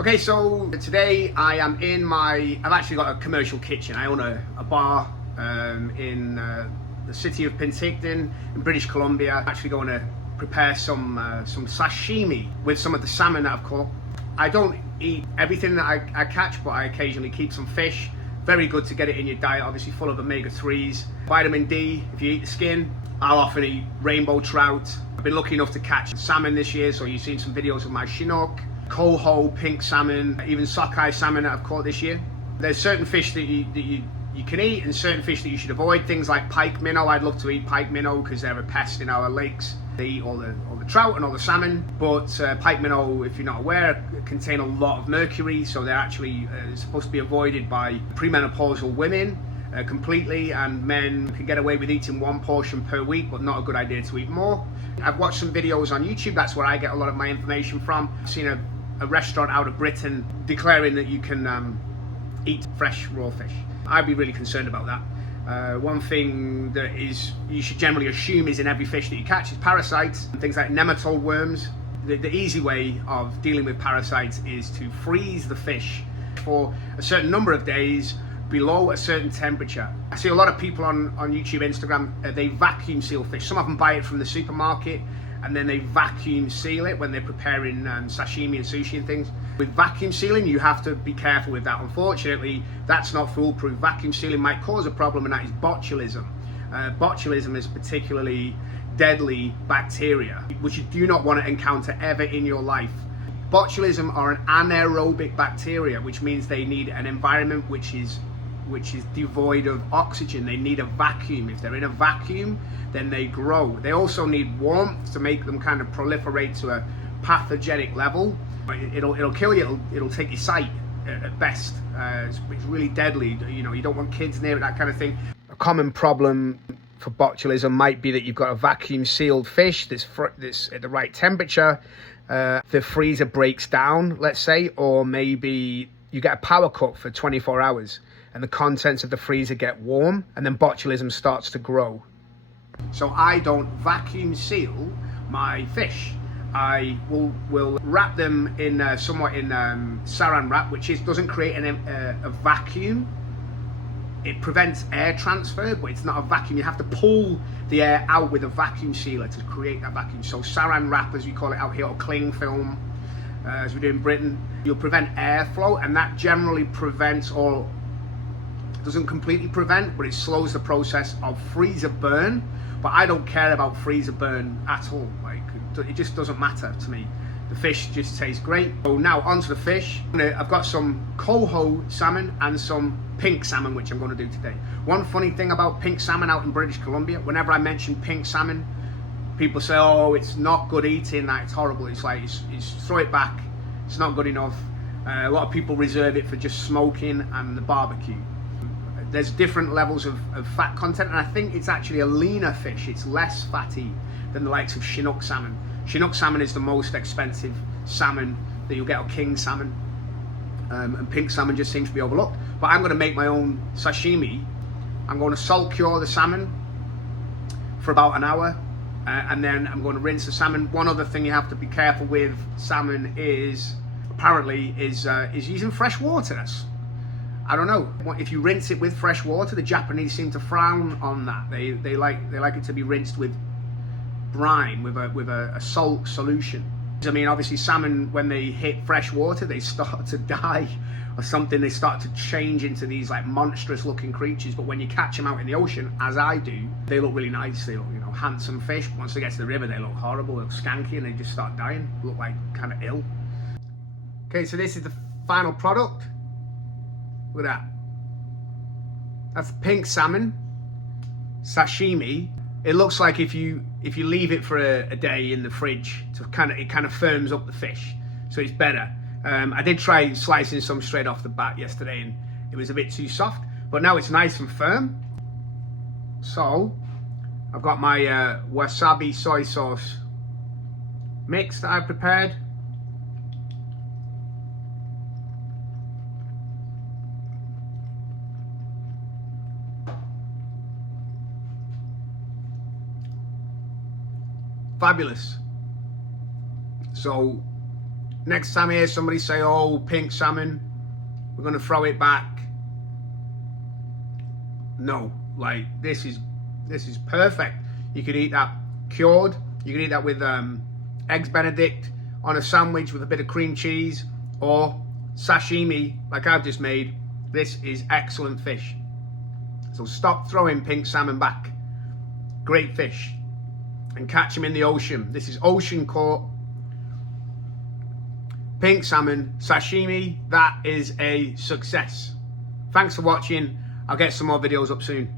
Okay, so today I am in I've actually got a commercial kitchen. I own a bar in the city of Penticton in British Columbia. I'm actually going to prepare some sashimi with some of the salmon that I've caught. I don't eat everything that I catch, but I occasionally keep some fish. Very good to get it in your diet, obviously full of omega-3s. Vitamin D, if you eat the skin. I'll often eat rainbow trout. I've been lucky enough to catch salmon this year, so you've seen some videos of my Chinook, coho, pink salmon, even sockeye salmon that I've caught this year. There's certain fish that you can eat and certain fish that you should avoid. Things like pike minnow. I'd love to eat pike minnow because they're a pest in our lakes. They eat all the trout and all the salmon, but pike minnow, if you're not aware, contain a lot of mercury, so they're actually supposed to be avoided by premenopausal women completely, and men can get away with eating one portion per week, but not a good idea to eat more. I've watched some videos on YouTube. That's where I get a lot of my information from. I've seen a restaurant out of Britain declaring that you can eat fresh raw fish. I'd be really concerned about that. One thing that you should generally assume is in every fish that you catch is parasites, and things like nematode worms. The easy way of dealing with parasites is to freeze the fish for a certain number of days below a certain temperature. I see a lot of people on YouTube, Instagram, they vacuum seal fish. Some of them buy it from the supermarket and then they vacuum seal it when they're preparing sashimi and sushi and things. With vacuum sealing, you have to be careful with that. Unfortunately, that's not foolproof. Vacuum sealing might cause a problem, and that is botulism. Botulism is a particularly deadly bacteria, which you do not want to encounter ever in your life. Botulism are an anaerobic bacteria, which means they need an environment which is devoid of oxygen. They need a vacuum. If they're in a vacuum, then they grow. They also need warmth to make them kind of proliferate to a pathogenic level. It'll kill you. It'll take your sight at best. It's really deadly. You know, you don't want kids near it, that kind of thing. A common problem for botulism might be that you've got a vacuum sealed fish that's at the right temperature. The freezer breaks down, let's say, or maybe you get a power cut for 24 hours and the contents of the freezer get warm, and then botulism starts to grow. So I don't vacuum seal my fish. I will wrap them in somewhat in saran wrap, which doesn't create a vacuum. It prevents air transfer, but it's not a vacuum. You have to pull the air out with a vacuum sealer to create that vacuum. So saran wrap, as we call it out here, or cling film, as we do in Britain, you'll prevent airflow, and that generally prevents, or doesn't completely prevent, but it slows the process of freezer burn. But I don't care about freezer burn at all. Like, it just doesn't matter to me. The fish just tastes great. So now onto the fish. I've got some coho salmon and some pink salmon, which I'm going to do today. One funny thing about pink salmon out in British Columbia, whenever I mention pink salmon, people say, oh, it's not good eating, that it's horrible. It's like, it's throw it back, it's not good enough. A lot of people reserve it for just smoking and the barbecue. There's different levels of fat content, and I think it's actually a leaner fish. It's less fatty than the likes of Chinook salmon. Chinook salmon is the most expensive salmon that you'll get, or king salmon. And pink salmon just seems to be overlooked. But I'm going to make my own sashimi. I'm going to salt cure the salmon for about an hour, and then I'm going to rinse the salmon. One other thing you have to be careful with salmon is using fresh water. I don't know, if you rinse it with fresh water, the Japanese seem to frown on that. They like it to be rinsed with brine, with a salt solution. I mean, obviously salmon, when they hit fresh water, they start to die or something. They start to change into these like monstrous looking creatures. But when you catch them out in the ocean, as I do, they look really nice. They look, handsome fish. Once they get to the river, they look horrible, they look skanky, and they just start dying. Look like kind of ill. Okay, so this is the final product. Look at that. That's pink salmon sashimi. It looks like if you leave it for a day in the fridge, it kind of firms up the fish, so it's better. I did try slicing some straight off the bat yesterday, and it was a bit too soft, but now it's nice and firm. So I've got my wasabi soy sauce mix that I've prepared. Fabulous. So next time I hear somebody say, oh, pink salmon, we're going to throw it back. No, like this is perfect. You could eat that cured. You could eat that with eggs Benedict on a sandwich with a bit of cream cheese, or sashimi like I've just made. This is excellent fish. So stop throwing pink salmon back. Great fish. And catch them in the ocean. This is ocean caught pink salmon sashimi. That is a success. Thanks for watching. I'll get some more videos up soon.